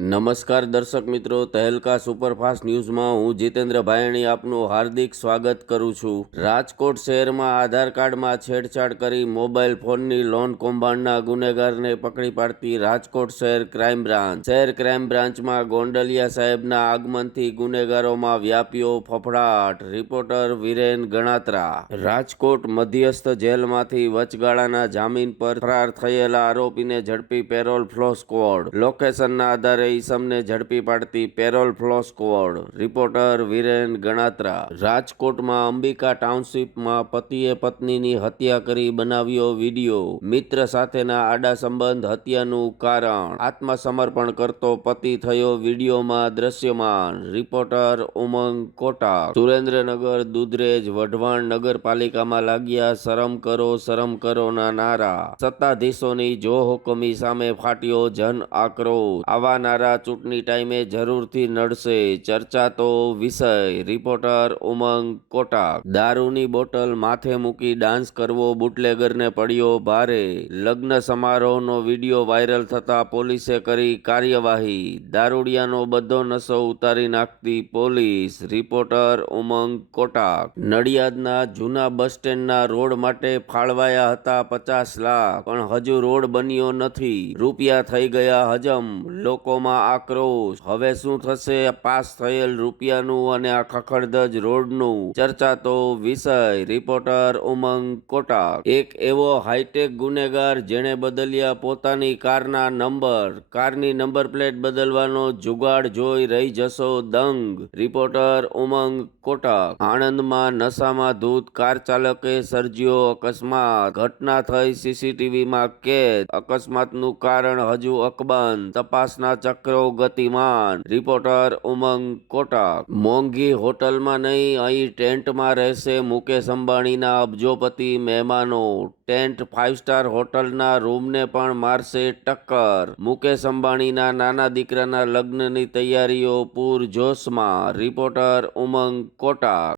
નમસ્કાર દર્શક મિત્રો, તહેલકા સુપરફાસ્ટ ન્યૂઝમાં હું જીતેન્દ્ર ભાયણી આપનું હાર્દિક સ્વાગત કરું છું। રાજકોટ શહેરમાં આધાર કાર્ડમાં છેડછાડ કરી મોબાઈલ ફોનની લોન કૌભાંડના ગુનેગારને પકડી પાડતી રાજકોટ શહેર ક્રાઇમ બ્રાન્ચમાં ગોંડલિયા સાહેબના આગમનથી ગુનેગારોમાં વ્યાપ્યો ફફડાટ। રિપોર્ટર વિરેન ગણાત્રા। રાજકોટ મધ્યસ્થ જેલમાંથી વચગાળાના જામીન પર ફરાર થયેલા આરોપીને ઝડપી પેરોલ ફ્લો સ્ક્વોડ। લોકેશનના આધારે ઈસમને ઝડપી પાડતી parole furlough squad. Reporter Viren Ganatra. રાજકોટમાં અંબિકા ટાઉનશીપમાં પતિએ પત્નીની હત્યા કરી બનાવ્યો વિડીયો। મિત્ર સાથેના આડા સંબંધ હત્યાનું કારણ। આત્મસમર્પણ કરતો પતિ થયો વિડીયોમાં દ્રશ્યમાન। રિપોર્ટર ઉમંગ કોટાક। સુરેન્દ્રનગર દુધરેજ વઢવાણ નગરપાલિકામાં લાગ્યા શરમ કરોના નારા। સત્તાધીશોની જોહુકમી સામે ફાટ્યો જન આક્રોશ। આવા નારા ચૂંટણી ટાઈમે જરૂરથી નડશે, ચર્ચાતો વિષય। રિપોર્ટર ઉમંગ કોટાક। દારૂની બોટલ માથે મૂકી ડાન્સ કરવો બુટલેગરને પડ્યો ભારે। લગ્ન સમારોહનો વિડીયો વાયરલ થતા પોલીસે કરી કાર્યવાહી। દારૂડિયાનો બધો નશો ઉતારી નાખતી પોલીસ। રિપોર્ટર ઉમંગ કોટાક। નડિયાદના જૂના બસ સ્ટેન્ડના રોડ માટે ફાળવાયા હતા 50 લાખ, પણ હજુ રોડ બન્યો નથી। રૂપિયા થઈ ગયા હજમ, લોકોમાં આક્રોશ। હવે શું થશે પાસ થયેલ રૂપિયાનું અને આ ખખડધજ રોડનું? ચર્ચાતો વિષય। રિપોર્ટર ઉમંગ કોટાક। એક એવો હાઈટેક ગુનેગાર જેણે બદલ્યા પોતાની કારના નંબર। કારની નંબર પ્લેટ બદલવાનો જુગાડ જોઈ રહી જશો દંગ। રિપોર્ટર ઉમંગ કોટાક। આણંદમાં નશામાં ધૂત કાર ચાલકે સર્જ્યો અકસ્માત। ઘટના થઈ સીસીટીવીમાં કેદ। અકસ્માતનું કારણ હજુ અકબંધ, તપાસના ચક્રો ગતિમાન। રિપોર્ટર ઉમંગ કોટાક। મોંઘી હોટલમાં નહીં, અહીં ટેન્ટમાં રહેશે મુકેશ અંબાણીના અબજોપતિ મહેમાનો। ટેન્ટ 5 સ્ટાર હોટલના રૂમને પણ મારશે ટક્કર। મુકેશ અંબાણીના નાના દીકરાના લગ્નની તૈયારીઓ પૂરજોશમાં। રિપોર્ટર ઉમંગ કોટાક।